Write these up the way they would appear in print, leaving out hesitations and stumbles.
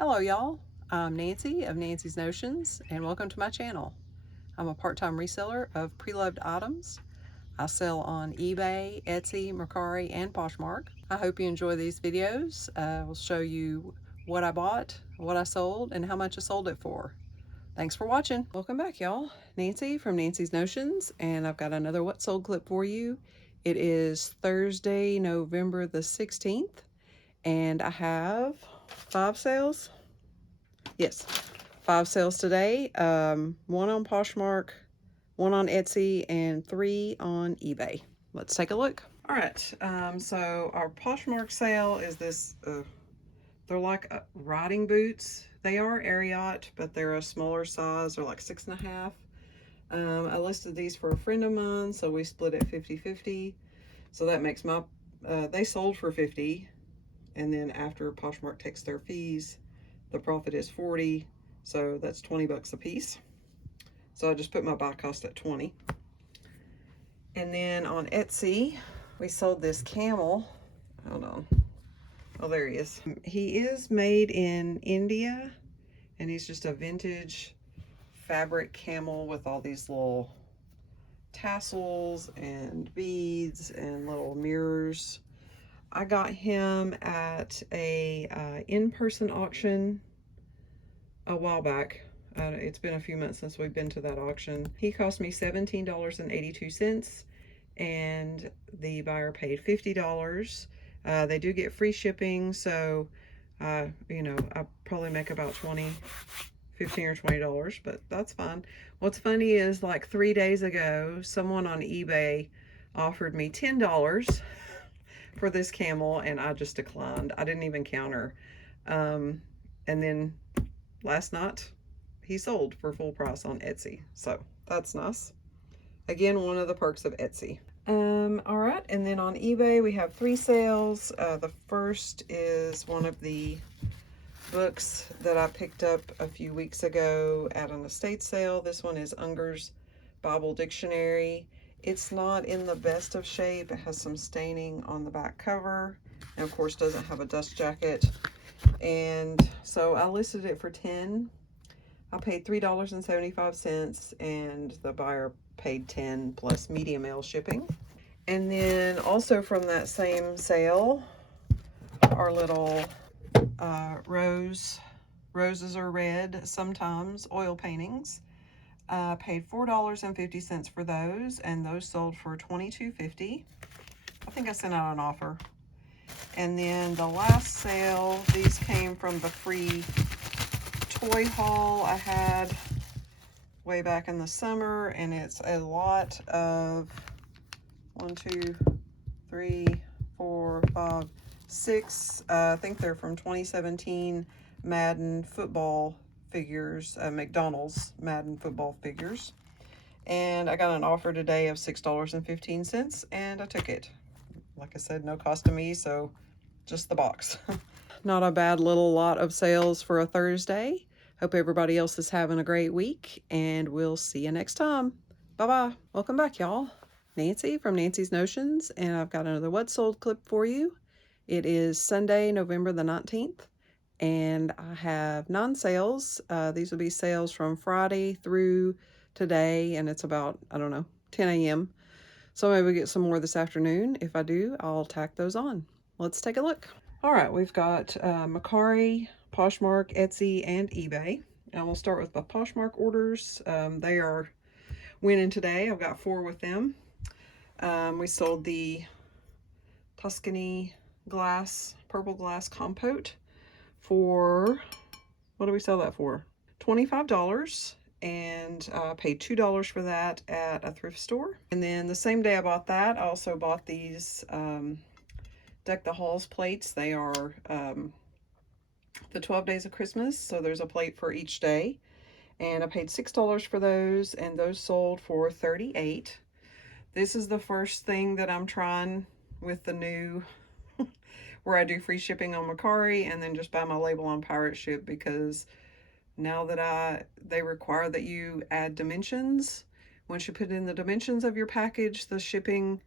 Hello y'all, I'm Nancy of Nancy's Notions and welcome to my channel. I'm a part-time reseller of pre-loved items. I sell on eBay, Etsy, Mercari, and Poshmark. I hope you enjoy these videos. I'll show you what I bought, what I sold, and how much I sold it for. Thanks for watching. Welcome back y'all. Nancy from Nancy's Notions, and I've got another What Sold clip for you. It is Thursday, November the 16th, and I have 5 sales. Yes, 5 sales today. 1 on Poshmark, 1 on Etsy, and 3 on eBay. Let's take a look. All right, so our Poshmark sale is this, they're like riding boots. They are Ariat, but they're a smaller size. They're like 6.5. I listed these for a friend of mine, so we split it 50-50. So that makes my, they sold for 50, and then after Poshmark takes their fees, the profit is 40, so that's 20 bucks a piece. So I just put my buy cost at 20. And then on Etsy, we sold this camel. Hold on. Oh, there he is. He is made in India, and he's just a vintage fabric camel with all these little tassels and beads and little mirrors. I got him at a in-person auction a while back. It's been a few months since we've been to that auction. He cost me $17.82, and the buyer paid $50. They do get free shipping, so you know, I probably make about $15 or $20, but that's fine. What's funny is, like 3 days ago, someone on eBay offered me $10 for this camel, and I just declined. I didn't even counter. And then last night he sold for full price on Etsy, so that's nice. Again, one of the perks of Etsy. All right, and then on eBay we have 3 sales. The first is one of the books that I picked up a few weeks ago at an estate sale. This one is Unger's Bible Dictionary. It's not in the best of shape. It has some staining on the back cover, and of course doesn't have a dust jacket. And so I listed it for $10. I paid $3.75, and the buyer paid $10 plus media mail shipping. And then also from that same sale, our little roses are red sometimes oil paintings. Paid $4.50 for those, and those sold for $22.50. I think I sent out an offer. And then the last sale, these came from the free toy haul I had way back in the summer, and it's a lot of 1, 2, 3, 4, 5, 6. I think they're from 2017 Madden football figures, McDonald's Madden football figures. And I got an offer today of $6.15, and I took it. Like I said, no cost to me, so just the box. Not a bad little lot of sales for a Thursday. Hope everybody else is having a great week, and we'll see you next time. Bye-bye. Welcome back, y'all. Nancy from Nancy's Notions, and I've got another What Sold clip for you. It is Sunday, November the 19th, and I have 9 sales. These will be sales from Friday through today, and it's about, I don't know, 10 a.m. So maybe we'll get some more this afternoon. If I do, I'll tack those on. Let's take a look. All right, we've got Mercari, Poshmark, Etsy, and eBay. And we'll start with the Poshmark orders. They are winning today. I've got 4 with them. We sold the Tuscany glass, purple glass compote for, what do we sell that for? $25. And paid $2 for that at a thrift store. And then the same day I bought that, I also bought these Deck the Halls plates. They are the 12 days of Christmas, so there's a plate for each day. And I paid $6 for those, and those sold for $38. This is the first thing that I'm trying with the new where I do free shipping on Mercari and then just buy my label on Pirate Ship, because now that they require that you add dimensions. Once you put in the dimensions of your package, the shipping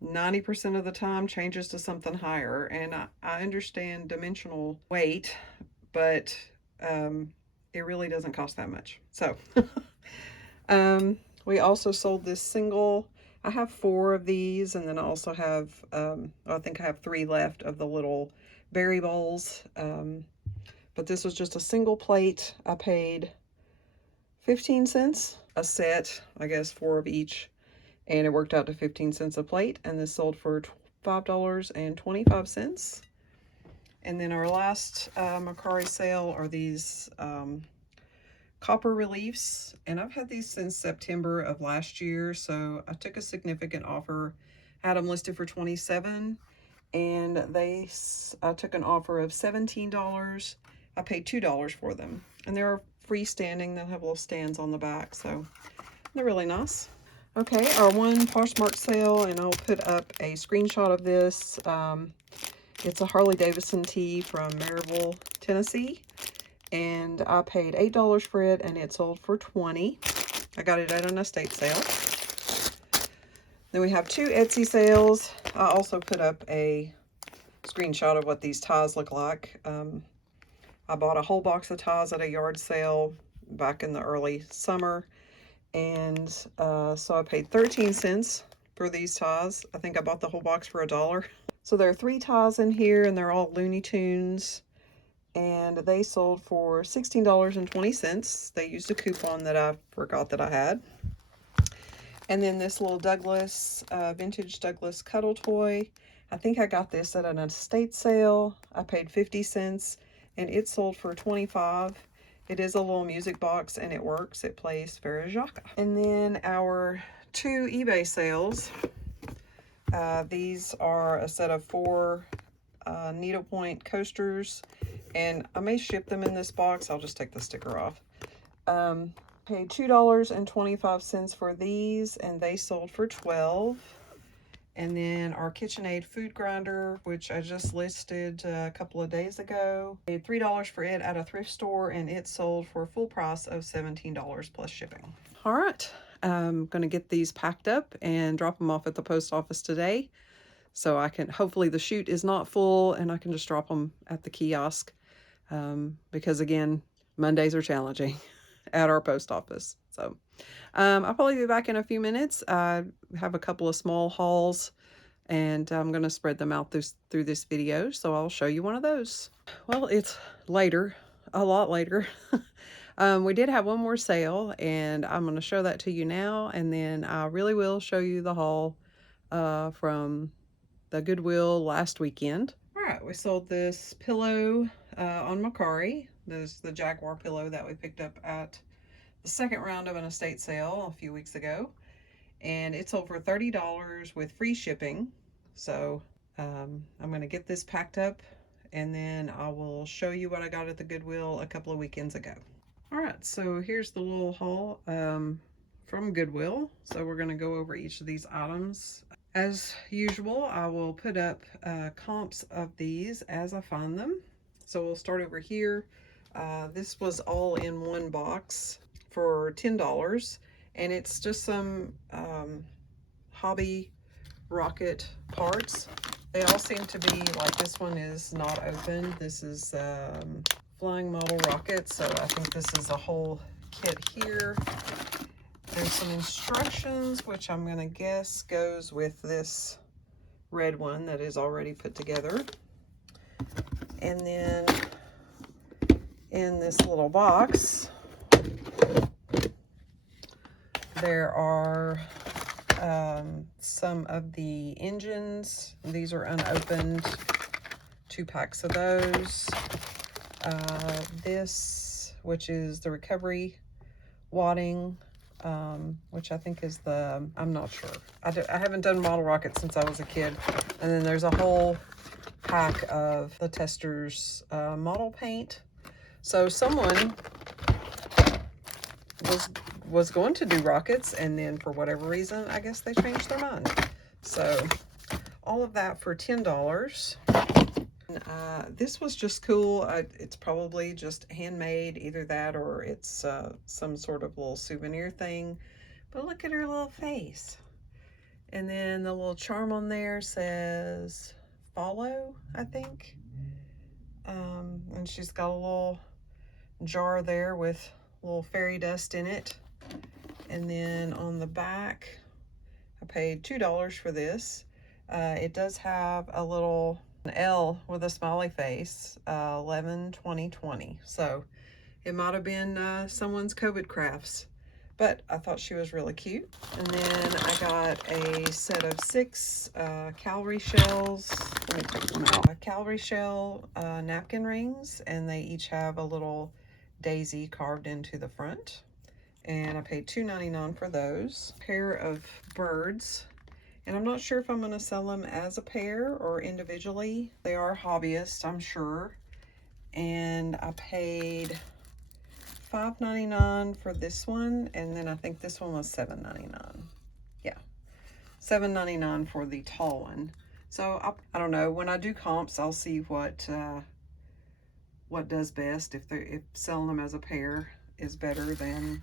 90% of the time changes to something higher. And I understand dimensional weight, but it really doesn't cost that much. So we also sold this single. I have 4 of these, and then I also have, I think I have 3 left of the little berry bowls. But this was just a single plate. I paid 15 cents a set, I guess 4 of each, and it worked out to 15 cents a plate, and this sold for $5.25. And then our last Mercari sale are these copper reliefs, and I've had these since September of last year, so I took a significant offer, had them listed for $27, and I took an offer of $17. I paid $2 for them, and they're freestanding. They'll have little stands on the back, so they're really nice. Okay, our one Poshmark sale, and I'll put up a screenshot of this. It's a Harley Davidson tee from Maryville, Tennessee, and I paid $8 for it, and it sold for $20. I got it at an estate sale. Then we have 2 Etsy sales. I also put up a screenshot of what these ties look like. I bought a whole box of ties at a yard sale back in the early summer, and so I paid 13 cents for these ties. I think I bought the whole box for $1. So there are 3 ties in here, and they're all Looney Tunes, and they sold for $16.20. They used a coupon that I forgot that I had. And then this little Douglas, vintage Douglas cuddle toy. I think I got this at an estate sale. I paid 50 cents, and it sold for $25. It is a little music box, and it works. It plays Farrah Jacques. And then our 2 eBay sales. These are a set of 4 needlepoint coasters, and I may ship them in this box. I'll just take the sticker off. Paid $2.25 for these, and they sold for $12. And then our KitchenAid food grinder, which I just listed a couple of days ago, paid $3 for it at a thrift store, and it sold for a full price of $17 plus shipping. All right, I'm going to get these packed up and drop them off at the post office today, so I can, hopefully the chute is not full, and I can just drop them at the kiosk, because again, Mondays are challenging at our post office. So I'll probably be back in a few minutes. I have a couple of small hauls, and I'm going to spread them out through this video, so I'll show you one of those. Well, it's later, a lot later. We did have one more sale, and I'm going to show that to you now, and then I really will show you the haul from the Goodwill last weekend. All right, we sold this pillow on Mercari. This is the Jaguar pillow that we picked up at the second round of an estate sale a few weeks ago, and it sold for $30 with free shipping. So I'm going to get this packed up, and then I will show you what I got at the Goodwill a couple of weekends ago. All right, so here's the little haul from Goodwill. So we're going to go over each of these items. As usual, I will put up comps of these as I find them. So we'll start over here. This was all in one box for $10, and it's just some hobby rocket parts. They all seem to be like, this one is not open. This is flying model rocket, so I think this is a whole kit here. There's some instructions, which I'm gonna guess goes with this red one that is already put together. And then in this little box, there are some of the engines. These are unopened, 2 packs of those. This, which is the recovery wadding, which I think is the, I'm not sure. I haven't done model rockets since I was a kid. And then there's a whole pack of the Testors model paint. So someone was going to do rockets, and then for whatever reason, I guess they changed their mind. So all of that for $10. This was just cool. It's probably just handmade, either that or it's some sort of little souvenir thing. But look at her little face. And then the little charm on there says follow, I think. And she's got a little jar there with a little fairy dust in it. And then on the back, I paid $2 for this. It does have a little L with a smiley face, 11/20/20. So it might have been someone's COVID crafts, but I thought she was really cute. And then I got a set of 6 calorie shells. Let me take them out. Calorie shell napkin rings, and they each have a little daisy carved into the front. And I paid $2.99 for those. Pair of birds. And I'm not sure if I'm going to sell them as a pair or individually. They are hobbyists, I'm sure. And I paid $5.99 for this one, and then I think this one was $7.99. Yeah, $7.99 for the tall one. So I don't know. When I do comps, I'll see what does best. If selling them as a pair is better than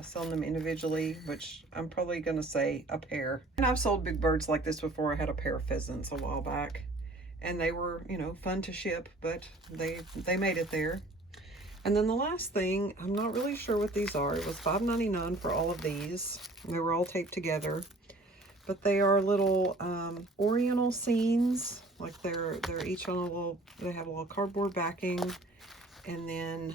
selling them individually, which I'm probably gonna say a pair. And I've sold big birds like this before. I had a pair of pheasants a while back, and they were, you know, fun to ship, but they made it there. And then the last thing, I'm not really sure what these are. It was $5.99 for all of these. They were all taped together, but they are little oriental scenes. Like they're each on a little, they have a little cardboard backing, and then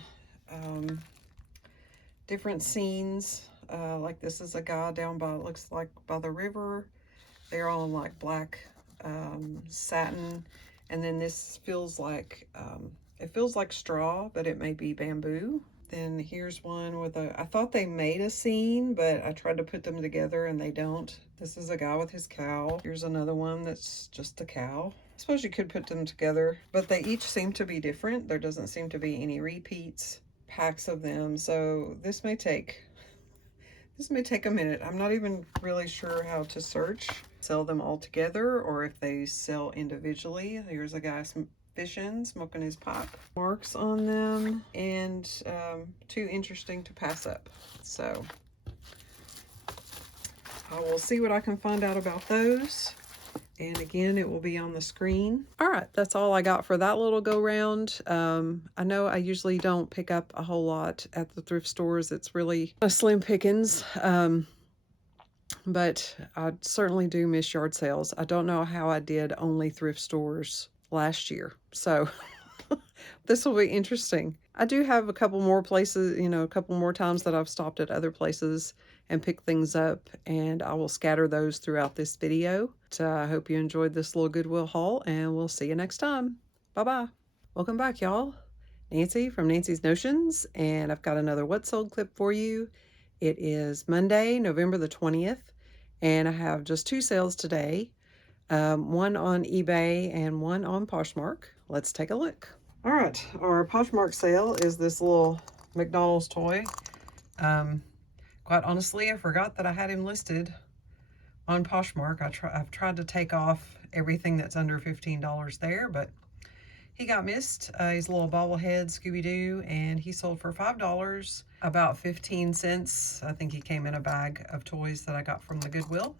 different scenes. Like this is a guy down by, it looks like by the river. They're all in like black satin. And then this feels like, it feels like straw, but it may be bamboo. Then here's one with I thought they made a scene, but I tried to put them together and they don't. This is a guy with his cow. Here's another one that's just a cow. I suppose you could put them together, but they each seem to be different. There doesn't seem to be any repeats, packs of them. So this may take a minute. I'm not even really sure how to search. Sell them all together or if they sell individually. Here's a guy fishing, smoking his pipe. Marks on them, and too interesting to pass up. So I will see what I can find out about those. And again, it will be on the screen. All right, that's all I got for that little go round. I know I usually don't pick up a whole lot at the thrift stores. It's really a slim pickings. But I certainly do miss yard sales. I don't know how I did only thrift stores last year. So this will be interesting. I do have a couple more places, you know, a couple more times that I've stopped at other places and picked things up, and I will scatter those throughout this video. So I hope you enjoyed this little Goodwill haul, and we'll see you next time. Bye-bye. Welcome back, y'all. Nancy from Nancy's Notions, and I've got another What Sold clip for you. It is Monday, November the 20th, and I have just 2 sales today, one on eBay and one on Poshmark. Let's take a look. All right, our Poshmark sale is this little McDonald's toy. Quite honestly, I forgot that I had him listed on Poshmark. I've tried to take off everything that's under $15 there, but he got missed. He's a little bobblehead Scooby-Doo, and he sold for $5, about 15 cents. I think he came in a bag of toys that I got from the Goodwill.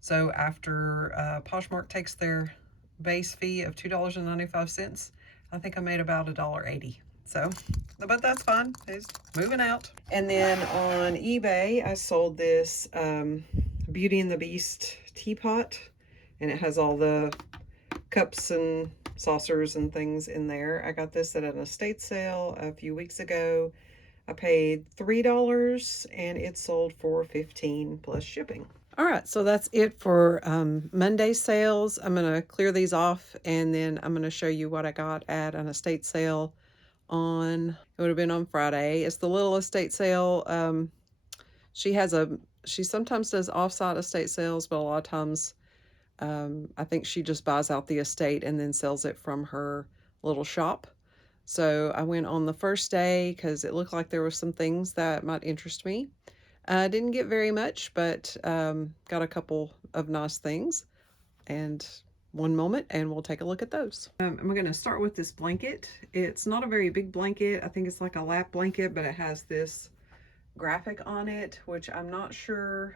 So after Poshmark takes their base fee of $2.95, I think I made about $1.80. So, but that's fine. He's moving out. And then on eBay, I sold this Beauty and the Beast teapot, and it has all the cups and saucers and things in there. I got this at an estate sale a few weeks ago. I paid $3 and it sold for $15 plus shipping. All right, so that's it for Monday sales. I'm going to clear these off, and then I'm going to show you what I got at an estate sale on, it would have been on Friday. It's the little estate sale. She sometimes does off-site estate sales, but a lot of times I think she just buys out the estate and then sells it from her little shop. So I went on the first day because it looked like there were some things that might interest me. I didn't get very much, but got a couple of nice things. And one moment, and we'll take a look at those. I'm going to start with this blanket. It's not a very big blanket. I think it's like a lap blanket, but it has this graphic on it, which I'm not sure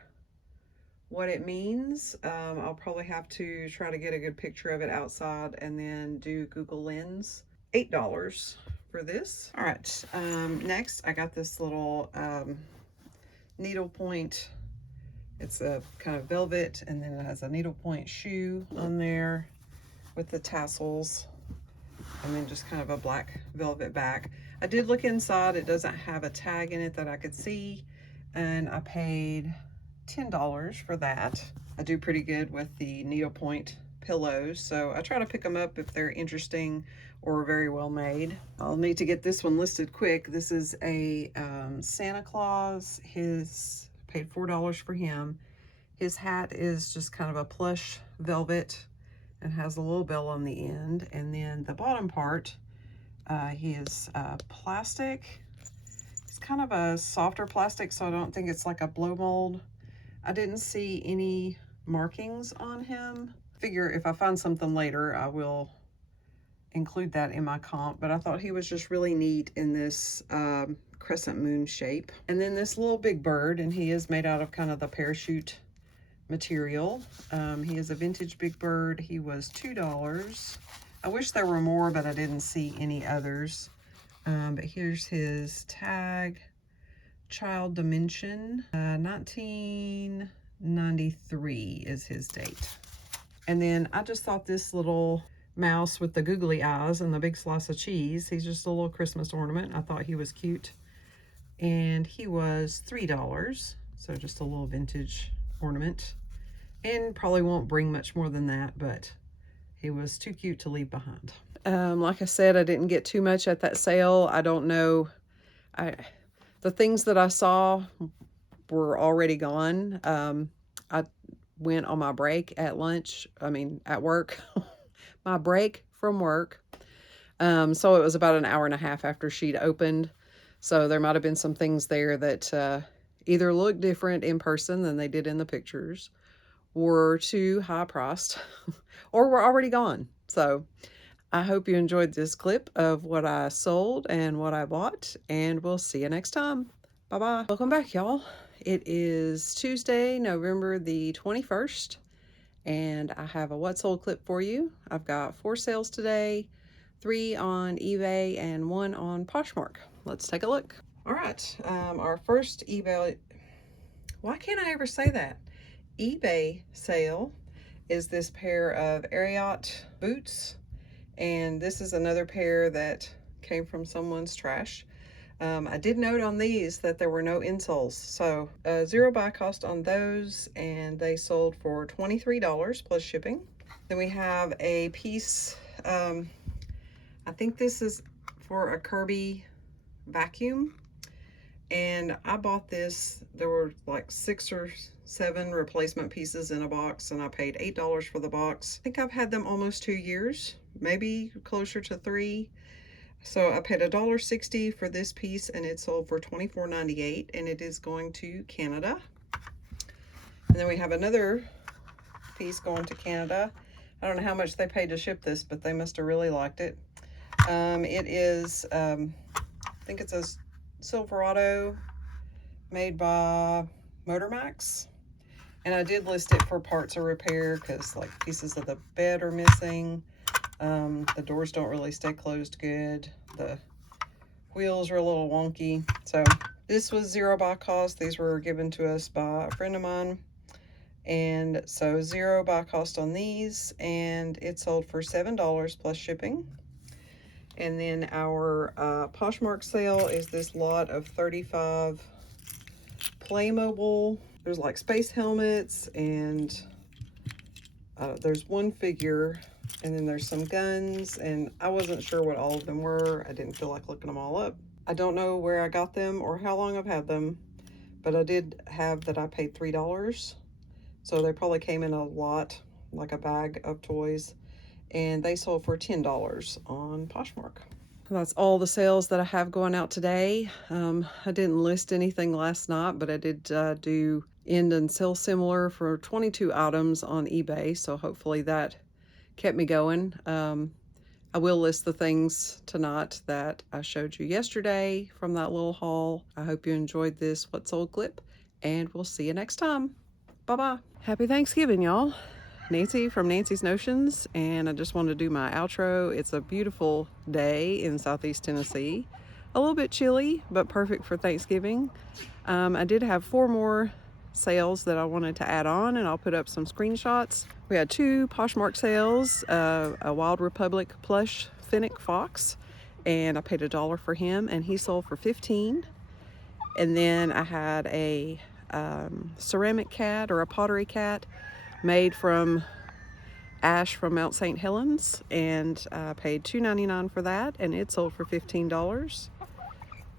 what it means. I'll probably have to try to get a good picture of it outside and then do Google Lens $8 for this. All right, next I got this little needlepoint. It's a kind of velvet, and then it has a needlepoint shoe on there with the tassels, and then just kind of a black velvet back. I did look inside. It doesn't have a tag in it that I could see, and I paid $10 for that. I do pretty good with the needlepoint pillows, so I try to pick them up if they're interesting or very well made. I'll need to get this one listed quick. This is a Santa Claus. Paid $4 for him. His hat is just kind of a plush velvet and has a little bell on the end, and then the bottom part, he is plastic. It's kind of a softer plastic, so I don't think it's like a blow mold. I didn't see any markings on him. Figure if I find something later, I will include that in my comp, but I thought he was just really neat in this crescent moon shape. And then this little big bird, and he is made out of kind of the parachute material. He is a vintage big bird. He was $2. I wish there were more, but I didn't see any others. But here's his tag. Child dimension, 1993 is his date. And then I just thought this little mouse with the googly eyes and the big slice of cheese, he's just a little Christmas ornament. I thought he was cute. And he was $3. So just a little vintage ornament. And probably won't bring much more than that, but he was too cute to leave behind. Like I said, I didn't get too much at that sale. I don't know. The things that I saw were already gone. I went on my break at work, my break from work. So it was about an hour and a half after she'd opened. So there might have been some things there that either looked different in person than they did in the pictures, were too high priced, or were already gone. So I hope you enjoyed this clip of what I sold and what I bought, and we'll see you next time. Bye-bye. Welcome back, y'all. It is Tuesday, November the 21st, and I have a what sold clip for you. I've got 4 sales today, 3 on eBay and 1 on Poshmark. Let's take a look. All right, our first eBay, why can't I ever say that? eBay sale is this pair of Ariat boots, and this is another pair that came from someone's trash. I did note on these that there were no insoles, so 0 buy cost on those, and they sold for $23 plus shipping. Then we have a piece, I think this is for a Kirby vacuum, and I bought this. There were like 6 or 7 replacement pieces in a box, and I paid $8 for the box. I think I've had them almost 2 years, maybe closer to 3. So I paid $1.60 for this piece, and it sold for $24.98, and it is going to Canada. And then we have another piece going to Canada. I don't know how much they paid to ship this, but they must have really liked it. It is, I think it's a Silverado made by Motormax. And I did list it for parts of repair because like pieces of the bed are missing. The doors don't really stay closed good. The wheels are a little wonky. So this was 0 buy cost. These were given to us by a friend of mine. And so 0 buy cost on these, and it sold for $7 plus shipping. And then our Poshmark sale is this lot of 35 Playmobil. There's like space helmets, and there's one figure, and then there's some guns, and I wasn't sure what all of them were. I didn't feel like looking them all up. I don't know where I got them or how long I've had them, but I did have that I paid $3. So they probably came in a lot, like a bag of toys, and they sold for $10 on Poshmark. That's all the sales that I have going out today. I didn't list anything last night, but I did do end and sell similar for 22 items on eBay, so hopefully that kept me going. I will list the things tonight that I showed you yesterday from that little haul. I hope you enjoyed this what sold clip, and we'll see you next time. Bye-bye. Happy Thanksgiving, y'all. Nancy from Nancy's Notions, and I just wanted to do my outro. It's a beautiful day in Southeast Tennessee. A little bit chilly, but perfect for Thanksgiving. I did have 4 more sales that I wanted to add on, and I'll put up some screenshots. We had 2 Poshmark sales, a Wild Republic plush Finnick fox, and I paid $1 for him, and he sold for $15. And then I had a ceramic cat, or a pottery cat, made from ash from Mount St. Helens, and I paid $2.99 for that, and it sold for $15.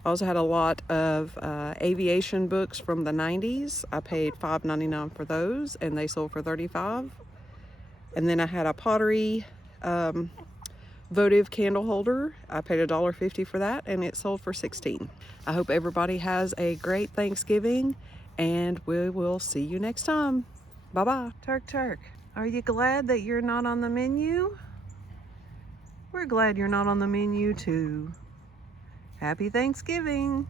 I also had a lot of aviation books from the 90s. I paid $5.99 for those, and they sold for $35. And then I had a pottery votive candle holder. I paid $1.50 for that, and it sold for $16. I hope everybody has a great Thanksgiving, and we will see you next time. Bye-bye. Turk, Turk, are you glad that you're not on the menu? We're glad you're not on the menu too. Happy Thanksgiving.